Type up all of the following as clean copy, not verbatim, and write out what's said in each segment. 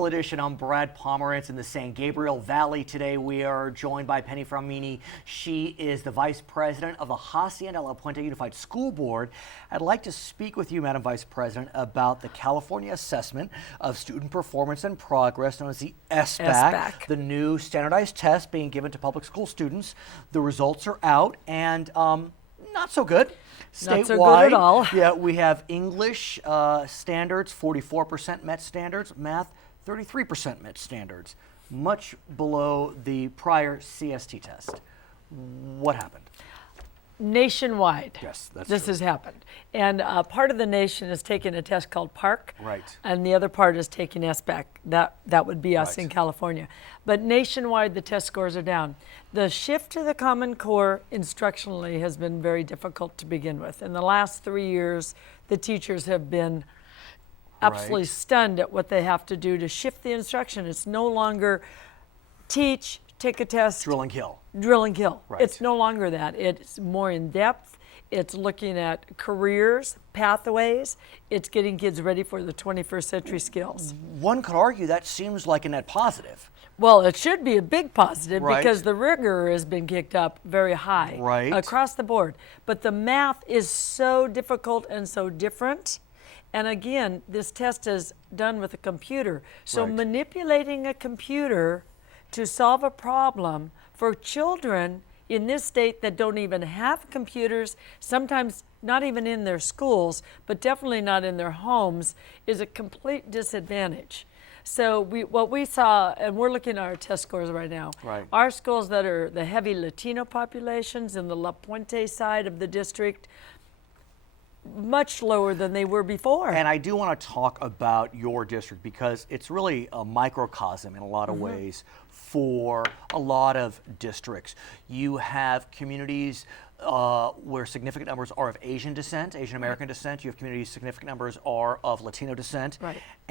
Local Edition. I'm Brad Pomerance in the San Gabriel Valley. Today we are joined by Penny Fraumeni. She is the Vice President of the Hacienda La Puente Unified School Board. I'd like to speak with you, Madam Vice President, about the California Assessment of Student Performance and Progress, known as the SBAC, the new standardized test being given to public school students. The results are out, and not so good. Statewide, not so good at all. Yeah, we have English standards, 44% met standards, math, 33% met standards, much below the prior CST test. What happened? Nationwide, yes, this has happened. And part of the nation is taking a test called PARC, right, and the other part is taking SBAC. That would be us in California. But nationwide, the test scores are down. The shift to the Common Core instructionally has been very difficult to begin with. In the last 3 years, the teachers have been absolutely stunned at what they have to do to shift the instruction. It's no longer teach, take a test, drill and kill. Drill and kill. Right. It's no longer that. It's more in depth. It's looking at careers, pathways. It's getting kids ready for the 21st century skills. One could argue that seems like a net positive. Well, it should be a big positive because the rigor has been kicked up very high across the board. But the math is so difficult and so different. And again, this test is done with a computer. So manipulating a computer to solve a problem for children in this state that don't even have computers, sometimes not even in their schools, but definitely not in their homes, is a complete disadvantage. So what we saw, and we're looking at our test scores right now, our schools that are the heavy Latino populations in the La Puente side of the district, much lower than they were before. And I do want to talk about your district because it's really a microcosm in a lot of ways for a lot of districts. You have communities where significant numbers are of Asian descent, Asian American descent. You have communities, significant numbers are of Latino descent.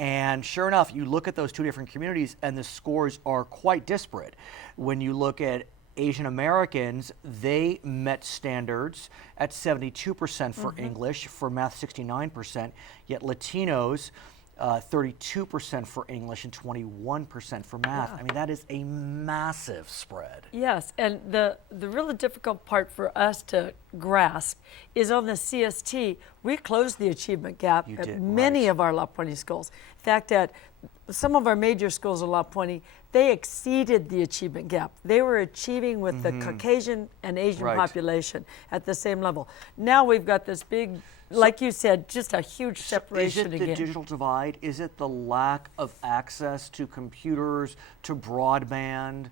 And sure enough, you look at those two different communities and the scores are quite disparate. When you look at Asian Americans, they met standards at 72% for English, for math 69%, yet Latinos 32% for English and 21% for math. I mean, that is a massive spread. Yes, and the really difficult part for us to grasp is on the CST, we closed the achievement gap at many of our La Puente schools. In fact, at some of our major schools of La Puente, they exceeded the achievement gap. They were achieving with the Caucasian and Asian population at the same level. Now we've got this big, like you said, just a huge separation again. Is it the digital divide? Is it the lack of access to computers, to broadband?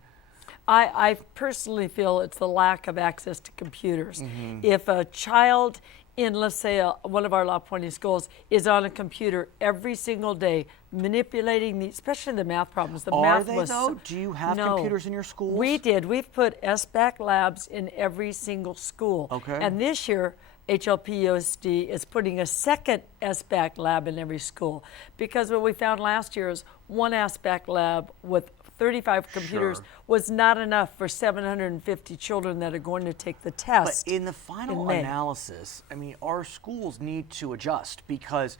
I personally feel it's the lack of access to computers. If a child in, let's say, one of our La Puente schools is on a computer every single day, manipulating, especially the math problems. The math was though? Do you have computers in your schools? We did. We've put SBAC labs in every single school. And this year, HLP USD is putting a second SBAC lab in every school, because what we found last year is one SBAC lab with 35 computers was not enough for 750 children that are going to take the test. But in the final analysis, I mean, our schools need to adjust because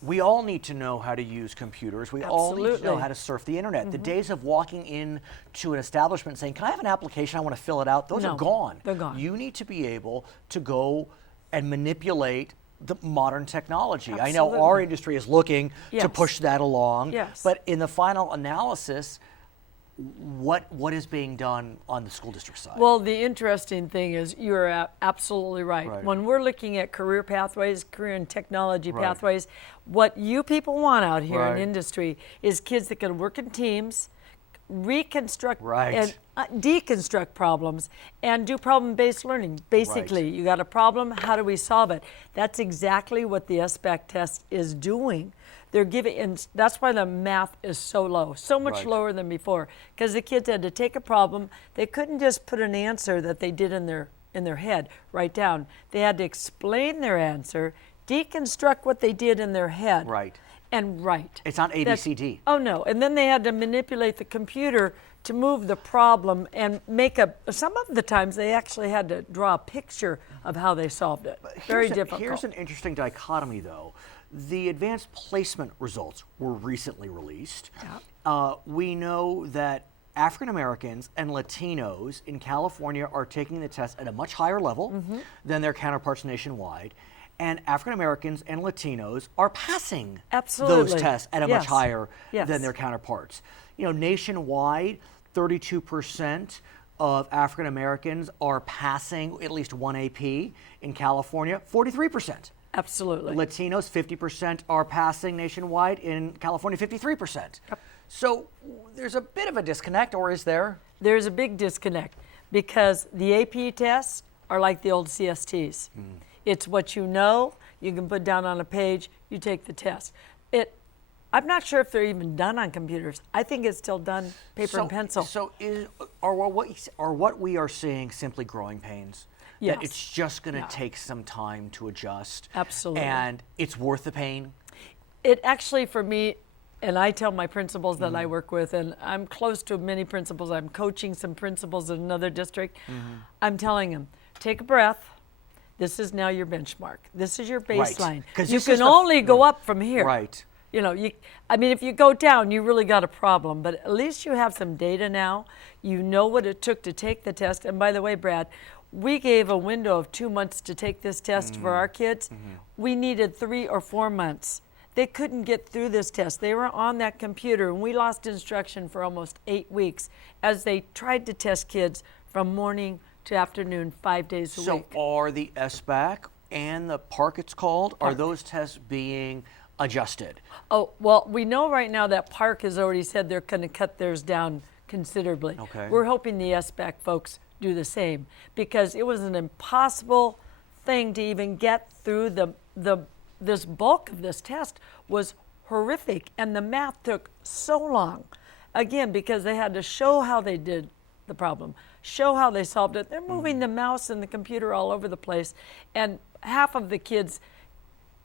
we all need to know how to use computers. We all need to know how to surf the internet. The days of walking into an establishment saying, can I have an application? I want to fill it out. Those are gone. They're gone. You need to be able to go and manipulate the modern technology. I know our industry is looking to push that along, but in the final analysis, what is being done on the school district side? Well, the interesting thing is you're absolutely right. When we're looking at career pathways, career and technology pathways, what you people want out here in industry is kids that can work in teams, reconstruct and deconstruct problems, and do problem-based learning. Basically, you got a problem, how do we solve it? That's exactly what the SBAC test is doing. They're giving, and that's why the math is so low, so much lower than before, because the kids had to take a problem. They couldn't just put an answer that they did in their head, write down. They had to explain their answer, deconstruct what they did in their head, and write. It's not ABCD. Oh no, and then they had to manipulate the computer to move the problem and make some of the times they actually had to draw a picture of how they solved it. Very difficult. Here's an interesting dichotomy though. The advanced placement results were recently released. Yeah. We know that African Americans and Latinos in California are taking the test at a much higher level than their counterparts nationwide. And African Americans and Latinos are passing those tests at a much higher than their counterparts. You know, nationwide, 32% of African Americans are passing at least one AP. In California, 43%. Absolutely. Latinos, 50% are passing nationwide. In California, 53%. Yep. So there's a bit of a disconnect, or is there? There's a big disconnect because the AP tests are like the old CSTs. It's what you know, you can put down on a page, you take the test. I'm not sure if they're even done on computers. I think it's still done paper and pencil. So are what we are seeing simply growing pains? Yes. That it's just going to take some time to adjust. Absolutely. And it's worth the pain? It actually, for me, and I tell my principals that I work with, and I'm close to many principals. I'm coaching some principals in another district. I'm telling them, take a breath. This is now your benchmark. This is your baseline. Right. You can only go up from here. Right. You know, I mean, if you go down, you really got a problem. But at least you have some data now. You know what it took to take the test. And by the way, Brad, we gave a window of 2 months to take this test for our kids. We needed 3 or 4 months. They couldn't get through this test. They were on that computer, and we lost instruction for almost 8 weeks as they tried to test kids from morning to afternoon, 5 days a week. So are the SBAC and the PARC, it's called, are those tests being adjusted? Oh, well, we know right now that PARC has already said they're going to cut theirs down considerably. Okay. We're hoping the SBAC folks do the same because it was an impossible thing to even get through this bulk of this test was horrific, and the math took so long. Again, because they had to show how they did the problem, show how they solved it. They're moving the mouse and the computer all over the place, and half of the kids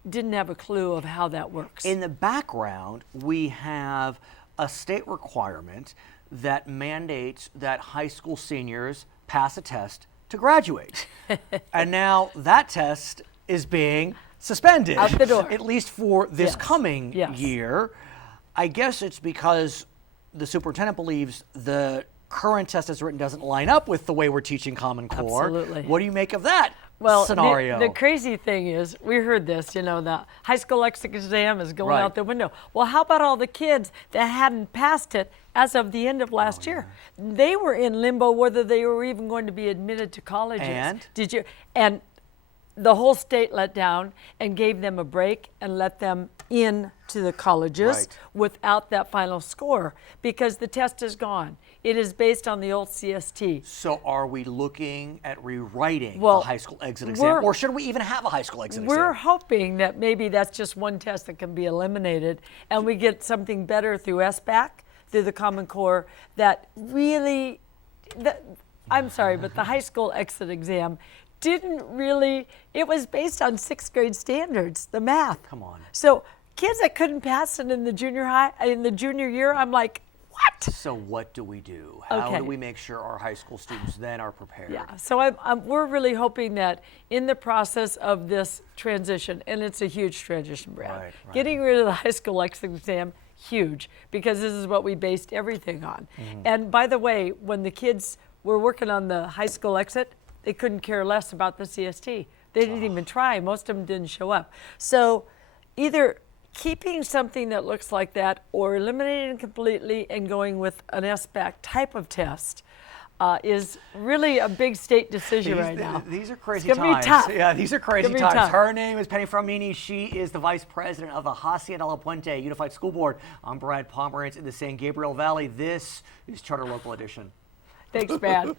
didn't have a clue of how that works. In the background, we have a state requirement that mandates that high school seniors pass a test to graduate. And now that test is being suspended. Out the door. At least for this coming year. I guess it's because the superintendent believes the current test as written doesn't line up with the way we're teaching Common Core. Absolutely. What do you make of that scenario? The crazy thing is, we heard this, you know, the high school exit exam is going out the window. Well, how about all the kids that hadn't passed it as of the end of last year? They were in limbo whether they were even going to be admitted to colleges. And the whole state let down and gave them a break and let them in to the colleges without that final score because the test is gone. It is based on the old CST. So are we looking at rewriting the high school exit exam, or should we even have a high school exit exam? We're hoping that maybe that's just one test that can be eliminated and we get something better through SBAC, through the Common Core, that really, I'm sorry, but the high school exit exam didn't really, it was based on 6th grade standards, the math. Come on. So kids that couldn't pass it in the junior year, I'm like, what? So what do we do? How do we make sure our high school students then are prepared? Yeah, so we're really hoping that in the process of this transition, and it's a huge transition, Brad, getting rid of the high school exit exam, huge, because this is what we based everything on. And by the way, when the kids were working on the high school exit, they couldn't care less about the CST. They didn't even try. Most of them didn't show up. So either keeping something that looks like that or eliminating it completely and going with an SBAC type of test is really a big state decision right now. These are crazy times. It's gonna be tough. Yeah, these are crazy times. Tough. Her name is Penny Fraumeni. She is the vice president of the Hacienda La Puente Unified School Board. I'm Brad Pomerance in the San Gabriel Valley. This is Charter Local Edition. Thanks, Brad.